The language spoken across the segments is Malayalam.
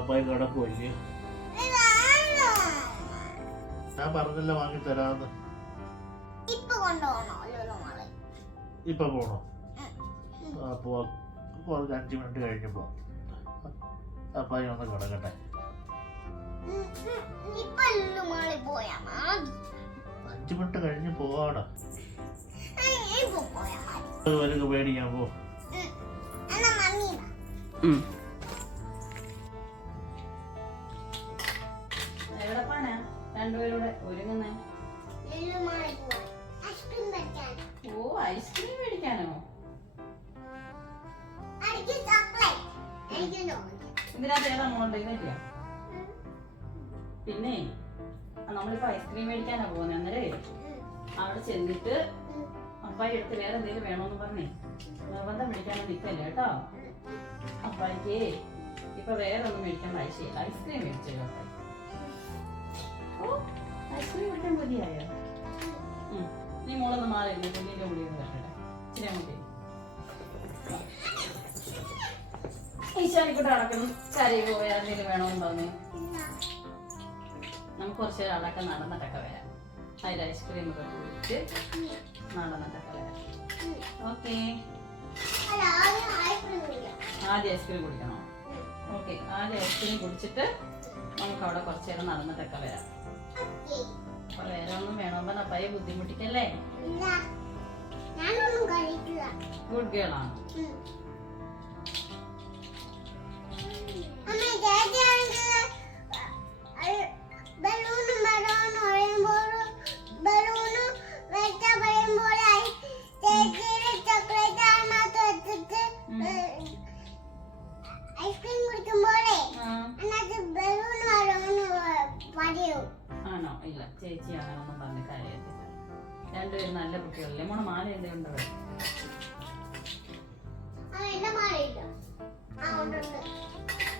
പപ്പായ കിടക്കുമല്ലേ? ഞാൻ പറഞ്ഞില്ല വാങ്ങി തരാന്ന്. ഇപ്പൊ പോണോ? അപ്പോ 5 മിനിറ്റ് കഴിഞ്ഞപ്പോ പപ്പായ ഒന്ന് കിടക്കട്ടെ. 5 മിനിറ്റ് കഴിഞ്ഞ് പോവാടാ. വലുത് പേടിക്കാൻ പോ. രണ്ടുപേരുടെ ഒരുങ്ങുന്നേ. ഓ, ഐസ്ക്രീം മേടിക്കാനോ? ഇതിനകത്ത് ഏതാ മോളുടെ? ഇതല്ല. പിന്നെ നമ്മളിപ്പോ ഐസ്ക്രീം മേടിക്കാനാ പോകുന്നത്. അന്നേരം അവിടെ ചെന്നിട്ട് അപ്പായി എടുത്ത് വേറെ എന്തെങ്കിലും വേണോന്ന് പറഞ്ഞേ നിർബന്ധം മേടിക്കാനോ നിൽക്കല്ലേ കേട്ടോ. അപ്പായിക്ക് ഇപ്പൊ വേറെ ഒന്നും മേടിക്കേണ്ട ആവശ്യമില്ല. ഐസ്ക്രീം മേടിച്ചോ അപ്പായി. ഓ, ഐസ്ക്രീം മേടിക്കാൻ മതിയായോ? നീ മോളൊന്ന് മാറിയില്ലേ? കുഞ്ഞിന്റെ കൂടി ഒന്ന് കണ്ടേ. ഇച്ചിരി അങ്ങോട്ടേ ഈശാനിക്കൂട്ട് അടക്കണം. കരയുമ്പോ വേറെ എന്തെങ്കിലും വേണമെന്ന് പറഞ്ഞു. നമുക്ക് കുറച്ച് അടക്കം നടന്നിട്ടൊക്കെ വരാം. അതിൽ ഐസ്ക്രീം ഒക്കെ കുടിച്ച് നടന്നിട്ടൊക്കെ വരാം. ഓക്കെ, ആദ്യം ഐസ്ക്രീം കുടിക്കണോ? ഓക്കെ, ആദ്യം ഐസ്ക്രീം കുടിച്ചിട്ട് നമുക്ക് അവിടെ കുറച്ച് നേരം നടന്നിട്ടൊക്കെ വരാം. അപ്പൊ വേറെ ഒന്നും വേണോ അപ്പായെ ബുദ്ധിമുട്ടിക്കല്ലേ? ഗുഡ് ഗേൾ ആണ്. ആണോ? ഇല്ല, ചേച്ചി അങ്ങനൊന്നും പറഞ്ഞ കാര്യത്തില്ല. രണ്ടുപേരും നല്ല കുട്ടികളല്ലേ. മോളെ മാല എന്തുണ്ടോ?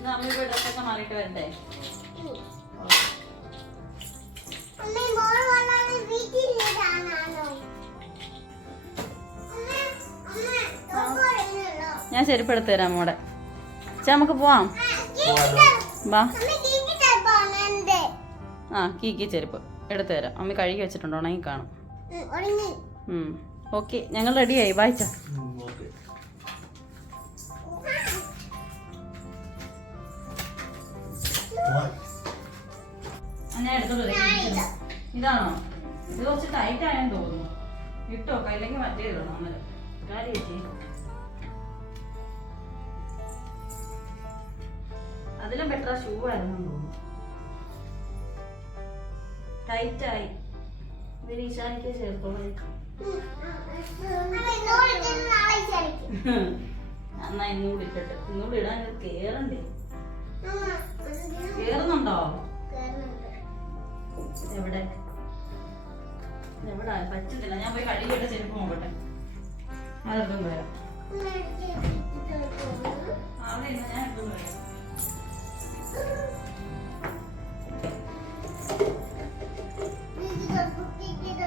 നമ്മ ഇവിടെ ഡ്രസ്സൊക്കെ മാറിയിട്ട് വരണ്ടേ? ഞാൻ ചെരുപ്പ് എടുത്തു തരാം മോടെ. നമുക്ക് പോവാം. വാ. ആ, കീക്കി ചെരുപ്പ് എടുത്തു തരാം. അമ്മ കഴുകി വെച്ചിട്ടുണ്ടോ? ഉണങ്ങി കാണും. ഓക്കെ, ഞങ്ങൾ റെഡിയായി. വായിച്ച ഞാൻ എടുത്തോളൂ. ഇതാണോ? ഇത് കുറച്ച് ടൈറ്റ് ആയെന്ന് തോന്നുന്നു. ഇട്ടോ കയ്യിലേക്ക് മറ്റേ ഇടണം. അന്നേരം കാര്യം ചേച്ചി അതിലും ബെറ്റർ ഷൂ ആയിരുന്നു തോന്നുന്നു. ടൈറ്റായി. ഇതിന് ഈശാനിക്ക് ചേർത്തോളൂ. എന്നാ ഇന്നുകൂടി ഇട്ടിട്ട് ഇന്നുകൂടി ഇടാൻ കേറണ്ടേ? കേറുന്നുണ്ടോ? എവിടെ എവിടെ പറ്റുന്നില്ല. ഞാൻ പോയി കഴുകിയിട്ട് ചെരുപ്പ് നോക്കട്ടെ. അതെടുത്തും വരാം. അവിടെ ഞാൻ എടുത്തും വരാം.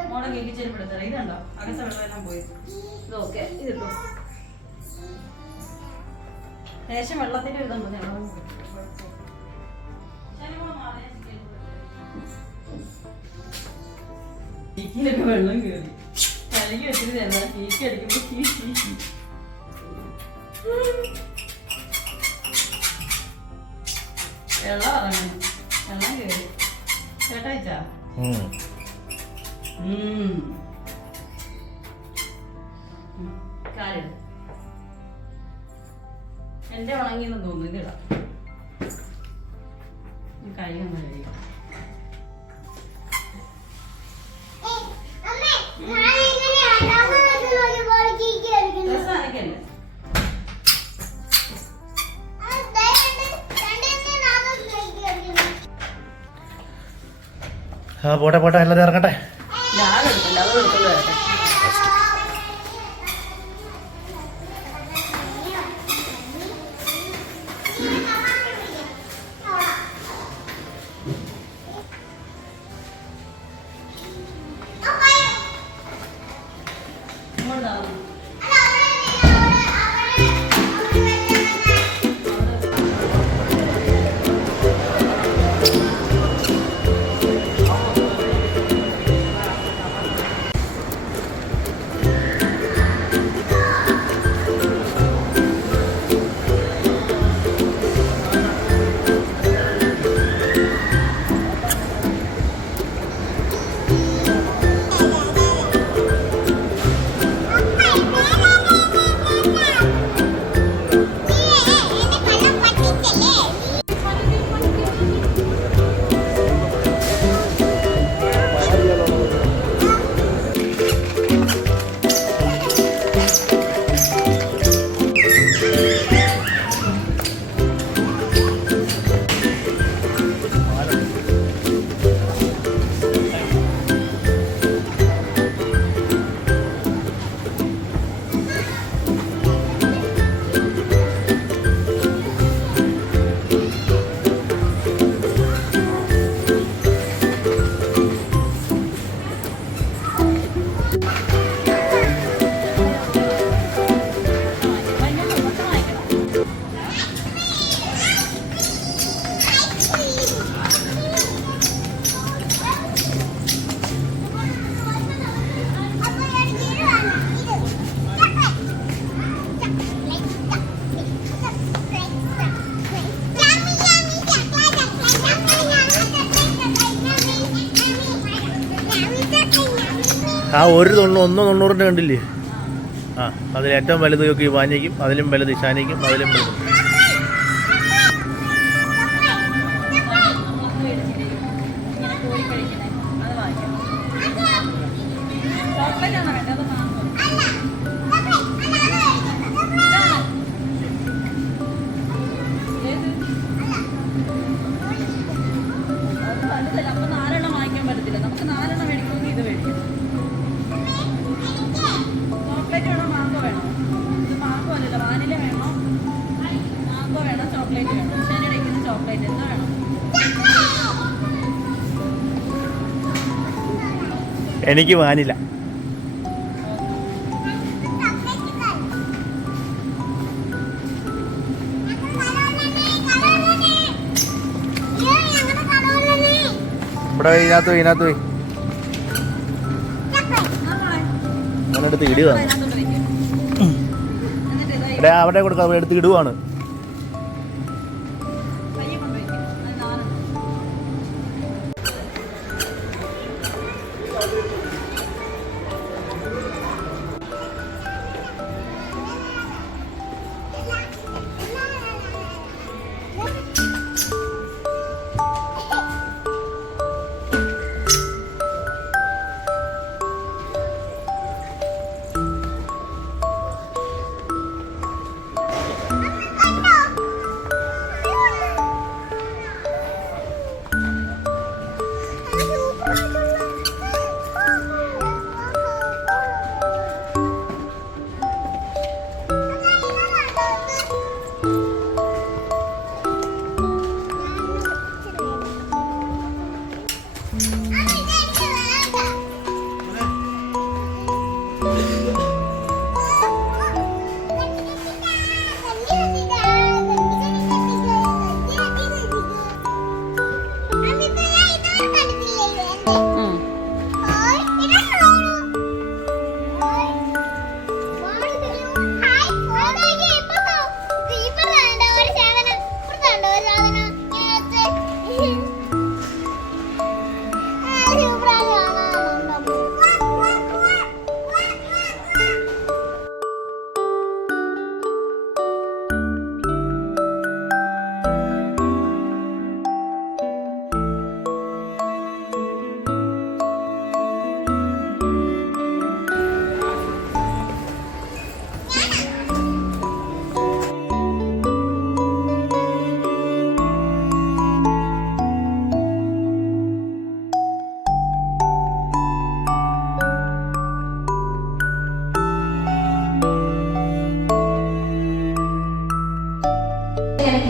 മോളെ കേക്ക് ചെരുപ്പ് എടുത്തരാം. ഇതുണ്ടോ? അകത്ത വെള്ളമെല്ലാം പോയി. ഇത് ഓക്കെ. ഇതിട്ടോ ലേശം വെള്ളത്തിന്റെ ഇതുണ്ട്. ചീക്കിലൊക്കെ വെള്ളം കയറി കലകി വെച്ചിട്ട് എന്താ ചീക്കി അടിക്കുമ്പോ വെള്ളം ഇറങ്ങണം. വെള്ളം കയറി കേട്ടാ. കാര്യം എന്റെ ഉണങ്ങിയെന്ന് തോന്നുന്നു. ഇതിടാം. കഴിയൊന്നും കഴിയും. പോട്ടെ പോട്ടെ, എല്ലാവരും ഇറങ്ങട്ടെ. ആ 190 കണ്ടില്ലേ? ആ അതിൽ ഏറ്റവും വലുത് ഈ വാനിക്കും, അതിലും വലുത് ഇഷാനിക്കും, അതിലും വലുത്. അപ്പൊ 4 വാങ്ങിക്കാൻ പറ്റത്തില്ല. നമുക്ക് 4 മേടിക്കുമെങ്കിൽ ഇത് മേടിക്കും. ചോക്ലേറ്റ് വേണോ മാങ്കോ വേണോ? ഇത് മാങ്കോ അല്ലല്ലോ, വാനില വേണോ മാങ്കോ വേണോ ചോക്ലേറ്റ് വേണോ? ശനിയുടെ ഇരിക്കുന്ന ചോക്ലേറ്റ് എന്താ വേണം? എനിക്ക് വാനില. ഇവിടെ ഇതിനകത്ത് പോയി ഞാനെടുത്ത് ഇടുവാണ്. ഇവിടെ അവിടെ കൊടുക്കാം, അവിടെ എടുത്ത് ഇടുവാണ്.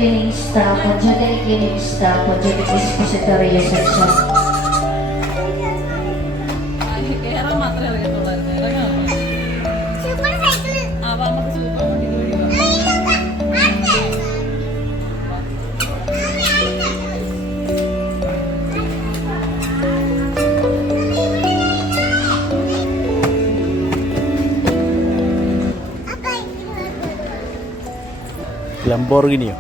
Cleaning staff, Pajjatari cleaning staff, Pajjatari Dispository section. കേറാൻ മാത്രമേ അറിയത്തുള്ളായിരുന്നു. ഇറങ്ങാമോ? അപ്പൊ നമുക്ക് സൂപ്പർ മാർക്കറ്റ് വഴി പോകാം. ലംബോർഗിനിയോ?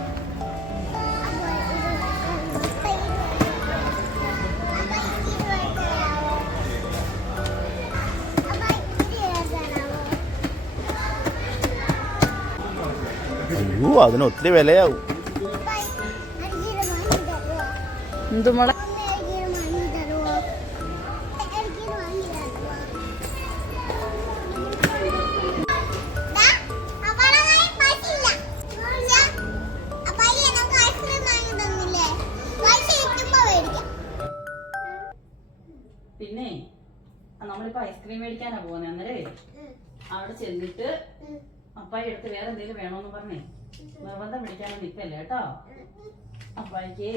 അയ്യോ, അതിന് ഒത്തിരി വിലയാവും. എന്തുമോളെ പിന്നെ നമ്മളിപ്പോ ഐസ്ക്രീം മേടിക്കാനാ പോകുന്നത്. അന്നേരേ അവിടെ ചെന്നിട്ട് അപ്പായി എടുത്ത് വേറെ എന്തെങ്കിലും വേണോന്ന് പറഞ്ഞേ നിർബന്ധം മേടിക്കാനൊന്നും നിൽക്കല്ലേ കേട്ടോ. അപ്പായിക്ക്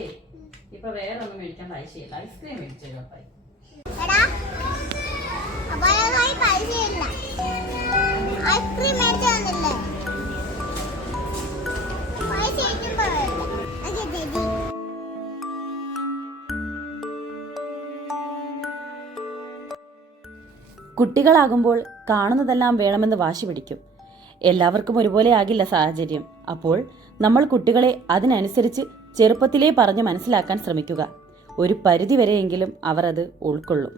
ഇപ്പൊ വേറെ ഒന്നും മേടിക്കേണ്ട ആവശ്യമില്ല. ഐസ്ക്രീം മേടിച്ചോ അപ്പായി. കുട്ടികളാകുമ്പോൾ കാണുന്നതെല്ലാം വേണമെന്ന് വാശി പിടിക്കും. എല്ലാവർക്കും ഒരുപോലെ ആകില്ല സാഹചര്യം. അപ്പോൾ നമ്മൾ കുട്ടികളെ അതിനനുസരിച്ച് ചെറുപ്പത്തിലേ പറഞ്ഞ് മനസ്സിലാക്കാൻ ശ്രമിക്കുക. ഒരു പരിധിവരെയെങ്കിലും അവർ അത് ഉൾക്കൊള്ളും.